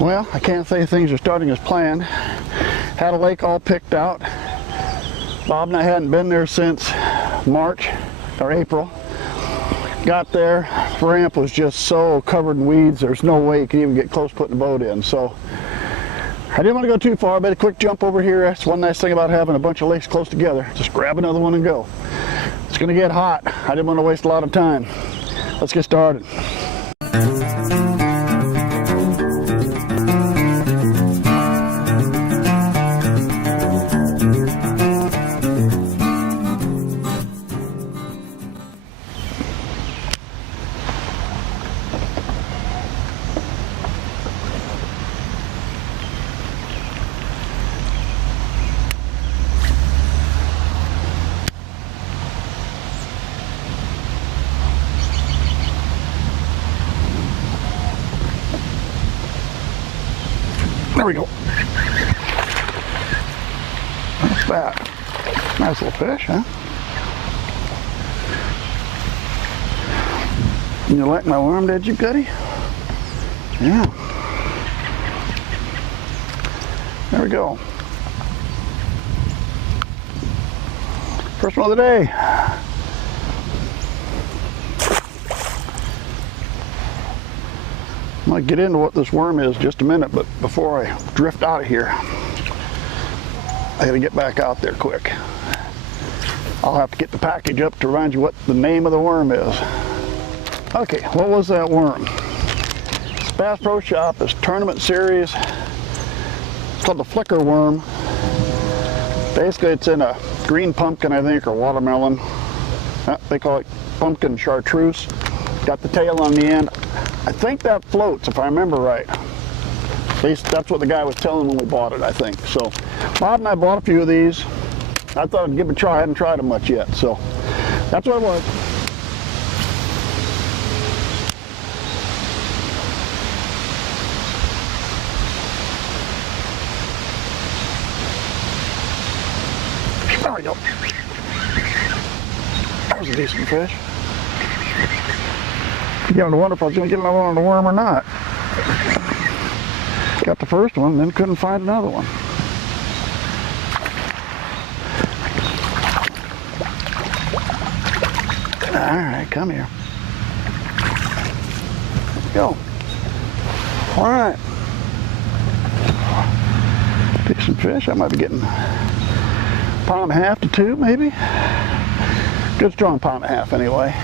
Well, I can't say things are starting as planned. Had a lake all picked out. Bob and I hadn't been there since March or April. Got there, the ramp was just so covered in weeds, there's no way you could even get close putting the boat in. So I didn't want to go too far, but a quick jump over here. That's one nice thing about having a bunch of lakes close together. Just grab another one and go. It's going to get hot. I didn't want to waste a lot of time. Let's get started. There we go. That's that. Nice little fish, huh? You like my worm, did you, Goody? Yeah. There we go. First one of the day. I'm going to get into what this worm is in just a minute, but before I drift out of here, I got to get back out there quick. I'll have to get the package up to remind you what the name of the worm is. Okay, what was that worm? It's Bass Pro Shop, it's tournament series. It's called the flicker worm. Basically, it's in a green pumpkin, I think, or watermelon. They call it pumpkin chartreuse. Got the tail on the end. I think that floats, if I remember right. At least that's what the guy was telling when we bought it, I think. So Bob and I bought a few of these. I thought I'd give it a try. I hadn't tried them much yet. So that's what it was. There we go. That was a decent fish. Beginning to wonder if I was going to get another one on the worm or not. Got the first one, then couldn't find another one. Alright, come here. There we go. Alright. Decent fish. I might be getting a pound and a half to 2, maybe. Good strong pound and a half anyway.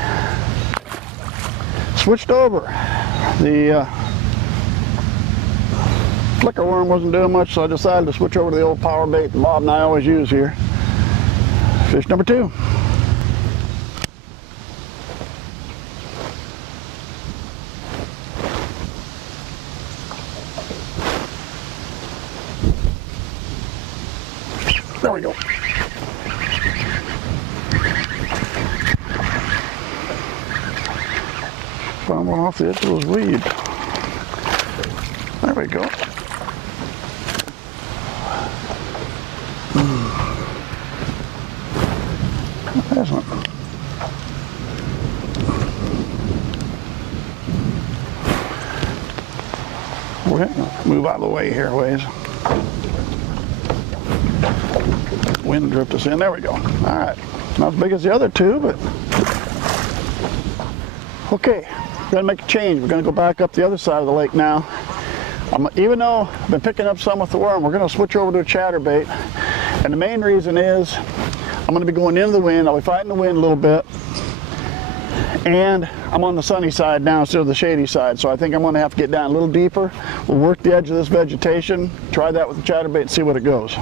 Switched over. The flicker worm wasn't doing much, so I decided to switch over to the old power bait that Bob and I always use here. Fish number 2. There we go. Found one off the edge of those weeds. There we go. Excellent. We're going to move out of the way here a ways. Wind drift us in. There we go. All right. Not as big as the other 2, but okay. We're going to make a change. We're going to go back up the other side of the lake now. Even though I've been picking up some with the worm, we're going to switch over to a chatterbait. And the main reason is I'm going to be going into the wind. I'll be fighting the wind a little bit. And I'm on the sunny side now instead of the shady side. So I think I'm going to have to get down a little deeper. We'll work the edge of this vegetation, try that with the chatterbait and see what it goes.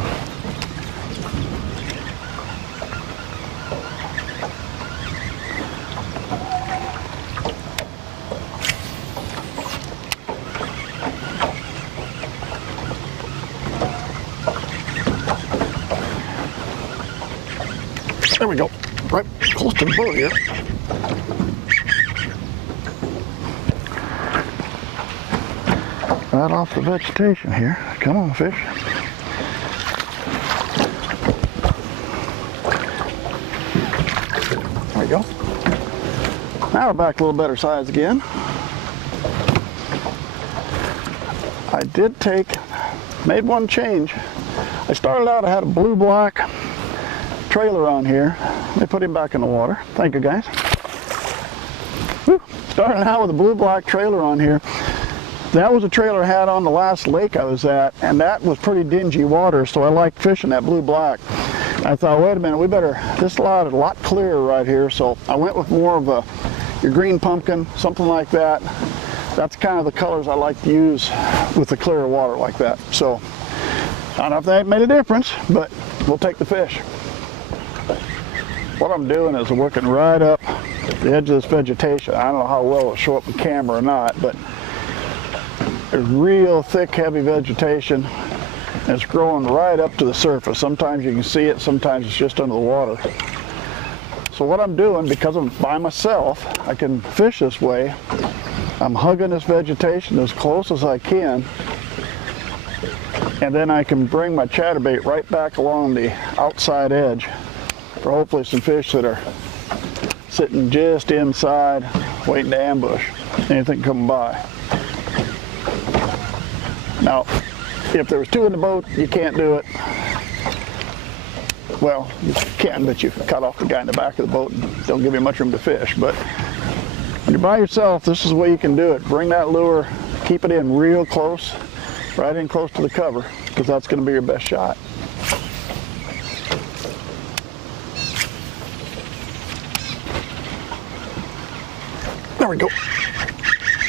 There we go, right close to the boat here. Right off the vegetation here. Come on, fish. There we go. Now we're back a little better size again. I made one change. I started out, I had a blue-black trailer on here. Let me put him back in the water. Thank you, guys. Whew. Starting out with a blue-black trailer on here. That was a trailer I had on the last lake I was at, and that was pretty dingy water, so I liked fishing that blue-black. I thought, wait a minute, this lot is a lot clearer right here, so I went with more of your green pumpkin, something like that. That's kind of the colors I like to use with the clearer water like that. So, I don't know if that made a difference, but we'll take the fish. What I'm doing is I'm working right up the edge of this vegetation. I don't know how well it'll show up in camera or not, but there's real thick, heavy vegetation, and it's growing right up to the surface. Sometimes you can see it, sometimes it's just under the water. So what I'm doing, because I'm by myself, I can fish this way. I'm hugging this vegetation as close as I can, and then I can bring my chatterbait right back along the outside edge for hopefully some fish that are sitting just inside, waiting to ambush anything coming by. Now, if there was two in the boat, you can't do it. Well, you can, but you cut off the guy in the back of the boat and don't give you much room to fish. But when you're by yourself, this is the way you can do it. Bring that lure, keep it in real close, right in close to the cover, because that's going to be your best shot. There we go.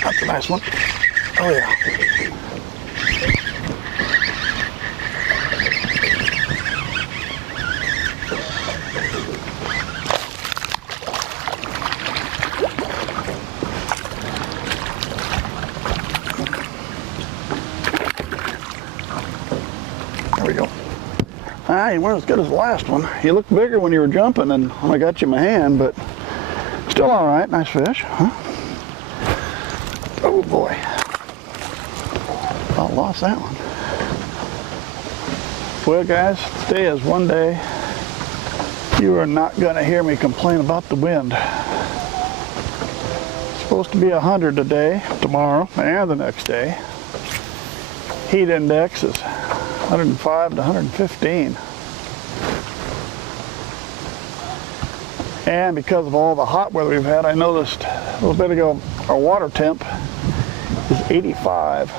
That's a nice one. Oh yeah. There we go. Ah, you weren't as good as the last one. You looked bigger when you were jumping and when I got you in my hand, but still all right. Nice fish, huh? Oh boy. I lost that one. Well, guys, today is one day you are not going to hear me complain about the wind. It's supposed to be 100 today, tomorrow, and the next day. Heat index is 105 to 115. And because of all the hot weather we've had, I noticed a little bit ago our water temp is 85.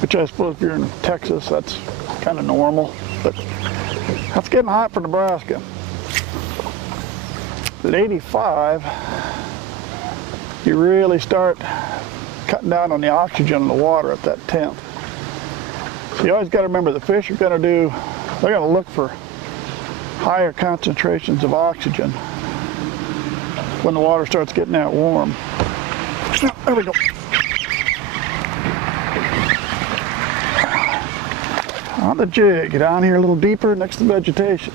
Which I suppose if you're in Texas, that's kind of normal. But that's getting hot for Nebraska. At 85, you really start cutting down on the oxygen in the water at that temp. So you always got to remember the fish are going to they're going to look for higher concentrations of oxygen when the water starts getting that warm. There we go. On the jig, get down here a little deeper next to the vegetation.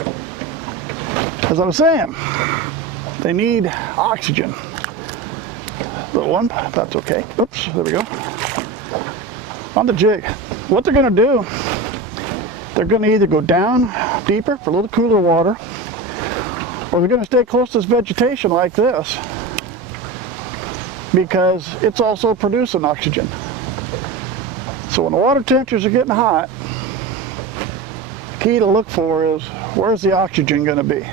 As I was saying, they need oxygen. Little one, that's okay. Oops, there we go. On the jig. What they're going to do, they're going to either go down deeper for a little cooler water, or they're going to stay close to this vegetation like this because it's also producing oxygen. So when the water temperatures are getting hot, the key to look for is where's the oxygen going to be?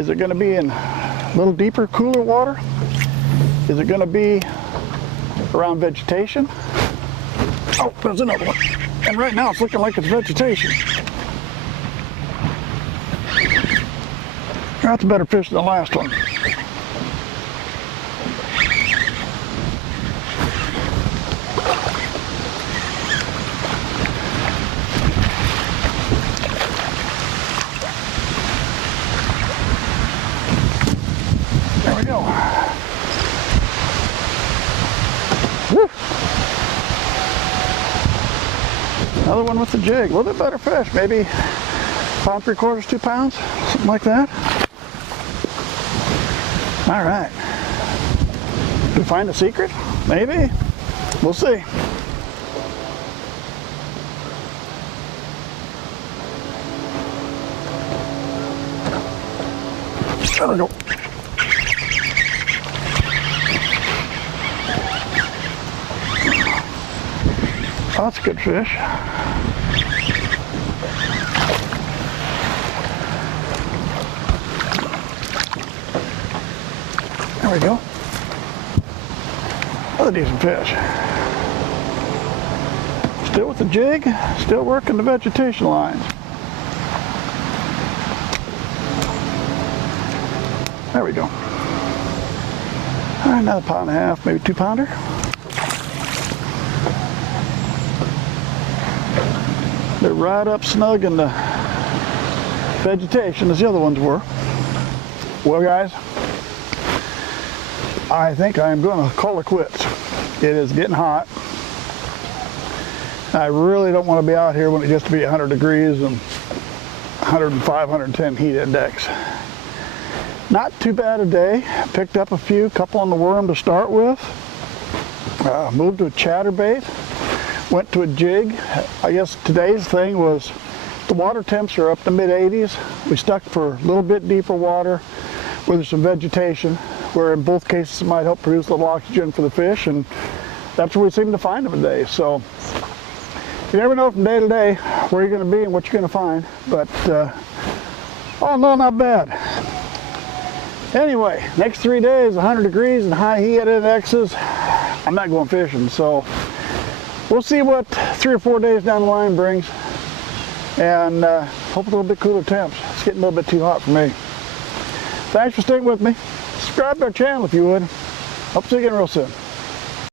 Is it going to be in a little deeper, cooler water? Is it going to be around vegetation? Oh, there's another one. And right now it's looking like it's vegetation. That's a better fish than the last one. There we go. Woo. Another one with the jig. A little bit better fish. Maybe 1 3/4, 2 pounds, something like that. All right. Did we find a secret? Maybe. We'll see. There we go. Oh, that's a good fish. There we go. Another decent fish. Still with the jig, still working the vegetation lines. There we go. All right, another pound and a half, maybe 2-pounder. They're right up snug in the vegetation as the other ones were. Well, guys, I think I'm going to call it quits. It is getting hot. I really don't want to be out here when it gets to be 100 degrees and 105, 110 heat index. Not too bad a day. Picked up a couple on the worm to start with. Moved to a chatterbait. Went to a jig. I guess today's thing was the water temps are up to mid-80s. We stuck for a little bit deeper water where there's some vegetation, where in both cases it might help produce a little oxygen for the fish, and that's where we seem to find them today. So you never know from day to day where you're going to be and what you're going to find, but oh no, not bad. Anyway, next 3 days, 100 degrees and high heat indexes, I'm not going fishing, so we'll see what 3 or 4 days down the line brings, and hope a little bit cooler temps. It's getting a little bit too hot for me. Thanks for sticking with me. Subscribe to our channel if you would. Hope to see you again real soon.